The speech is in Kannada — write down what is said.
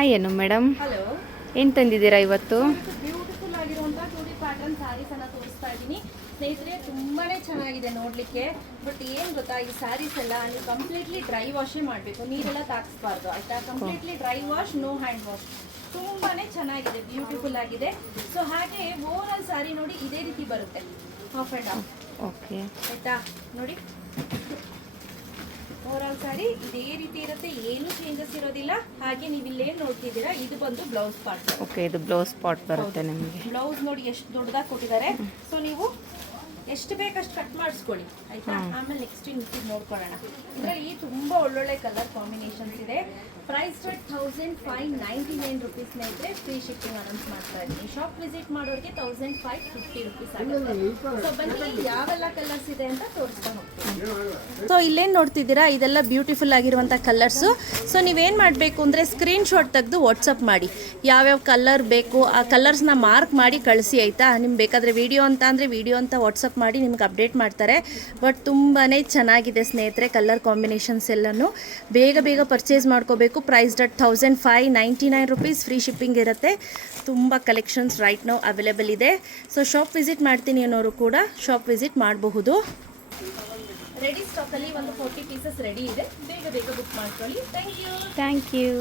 ಹಾಯ್ ಏನು ಮೇಡಮ್, ಹಲೋ, ಏನು ತಂದಿದ್ದೀರಾ ಇವತ್ತು? ಬ್ಯೂಟಿಫುಲ್ ಆಗಿರುವಂತಹ ಟೂಡಿ ಪ್ಯಾಟರ್ನ್ ಸ್ಯಾರೀಸ್ ಅನ್ನ ತೋರಿಸ್ತಾ ಇದ್ದೀನಿ ಸ್ನೇಹಿತರೆ. ತುಂಬಾನೇ ಚೆನ್ನಾಗಿದೆ ನೋಡ್ಲಿಕ್ಕೆ. ಬಟ್ ಏನ್ ಗೊತ್ತಾ, ಈ ಸ್ಯಾರೀಸ್ ಎಲ್ಲ ನೀವು ಕಂಪ್ಲೀಟ್ಲಿ ಡ್ರೈ ವಾಶೇ ಮಾಡಬೇಕು, ನೀರೆಲ್ಲ ತಾಗಿಸ್ಬಾರ್ದು ಆಯ್ತಾ. Completely dry wash, no hand wash. ತುಂಬಾನೇ ಚೆನ್ನಾಗಿದೆ, ಬ್ಯೂಟಿಫುಲ್ ಆಗಿದೆ. ಸೊ ಹಾಗೆ ಓವರ್ ಆಲ್ ಸ್ಯಾರಿ ನೋಡಿ ಇದೇ ರೀತಿ ಬರುತ್ತೆ, ಹಾಫ್ ಅಂಡ್ ಹಾಫ್. ಓಕೆ, ಆಯ್ತಾ ನೋಡಿ, ಓವರ್ ಆಲ್ ಸ್ಯಾರಿ ಇದೇ ರೀತಿ ಇರುತ್ತೆ, ಏನು ಚೇಂಜಸ್ ಇರೋದಿಲ್ಲ. ಹಾಗೆ ನೀವು ಇಲ್ಲೇನು ನೋಡ್ತಿದ್ದೀರಾ, ಇದು ಬಂದು ಬ್ಲೌಸ್ ಪಾರ್ಟ್. ಓಕೆ, ಇದು ಬ್ಲೌಸ್ ಪಾರ್ಟ್ ಬರುತ್ತೆ ನಿಮಗೆ. ಬ್ಲೌಸ್ ನೋಡಿ ಎಷ್ಟು ದೊಡ್ಡದಾಗಿ ಕೊಟ್ಟಿದ್ದಾರೆ. ಸೊ ನೀವು ಎಷ್ಟು ಬೇಕಷ್ಟು ಕಟ್ ಮಾಡಿಸ್ಕೊಳ್ಳಿ ಆಯ್ತಾ. ಆಮೇಲೆ ನೆಕ್ಸ್ಟ್ ಇದು ನೋಡ್ಕೊಳ್ಳೋಣ. ಇದರಲ್ಲಿ ತುಂಬಾ ಒಳ್ಳೊಳ್ಳೆ ಕಲರ್ ಕಾಂಬಿನೇಷನ್ಸ್ ಇದೆ. ಪ್ರೈಸ್ ರೇಟ್ 1599 ರುಪೀಸ್ ಸ್ನೇಹಿತರೆ. ಫ್ರೀ ಶಿಪ್ಪಿಂಗ್ ಅನೌನ್ಸ್ ಮಾಡ್ತಾ ಇದ್ದೀನಿ. ಶಾಪ್ ವಿಸಿಟ್ ಮಾಡೋರಿಗೆ 1550 ರುಪೀಸ್ ಆಗುತ್ತೆ. ಸೊ ಬನ್ನಿ ಯಾವೆಲ್ಲ ಕಲರ್ಸ್ ಇದೆ ಅಂತ ತೋರಿಸ್ತಾ ಹೋಗ್ತೀನಿ. ಸೊ ಇಲ್ಲೇನು ನೋಡ್ತಿದ್ದೀರಾ, ಇದೆಲ್ಲ ಬ್ಯೂಟಿಫುಲ್ ಆಗಿರುವಂಥ ಕಲರ್ಸು. ಸೊ ನೀವೇನು ಮಾಡಬೇಕು ಅಂದರೆ ಸ್ಕ್ರೀನ್ಶಾಟ್ ತೆಗೆದು ವಾಟ್ಸಪ್ ಮಾಡಿ, ಯಾವ್ಯಾವ ಕಲರ್ ಬೇಕು ಆ ಕಲರ್ಸ್ನ ಮಾರ್ಕ್ ಮಾಡಿ ಕಳಿಸಿ ಆಯಿತಾ. ನಿಮ್ಗೆ ಬೇಕಾದರೆ ವಿಡಿಯೋ ಅಂತ ಅಂದರೆ ವಿಡಿಯೋ ಅಂತ ವಾಟ್ಸಪ್ ಮಾಡಿ ನಿಮ್ಗೆ ಅಪ್ಡೇಟ್ ಮಾಡ್ತಾರೆ. ಬಟ್ ತುಂಬಾ ಚೆನ್ನಾಗಿದೆ ಸ್ನೇಹಿತರೆ, ಕಲರ್ ಕಾಂಬಿನೇಷನ್ಸ್ ಎಲ್ಲನೂ. ಬೇಗ ಬೇಗ ಪರ್ಚೇಸ್ ಮಾಡ್ಕೋಬೇಕು. ಪ್ರೈಸ್ ಡಟ್ 1599 ರುಪೀಸ್. ಫ್ರೀ ಶಿಪ್ಪಿಂಗ್ ಇರುತ್ತೆ. ತುಂಬ ಕಲೆಕ್ಷನ್ಸ್ ರೈಟ್ ನೌ ಅವೈಲೇಬಲ್ ಇದೆ. ಸೊ ಶಾಪ್ ವಿಸಿಟ್ ಮಾಡ್ತೀನಿ ಅನ್ನೋರು ಕೂಡ ಶಾಪ್ ವಿಸಿಟ್ ಮಾಡಬಹುದು. ರೆಡಿ ಸ್ಟಾಕಲ್ಲಿ ಒಂದು 40 ಪೀಸಸ್ ರೆಡಿ ಇದೆ. ಬೇಗ ಬೇಗ ಬುಕ್ ಮಾಡ್ಕೊಳ್ಳಿ. Thank you.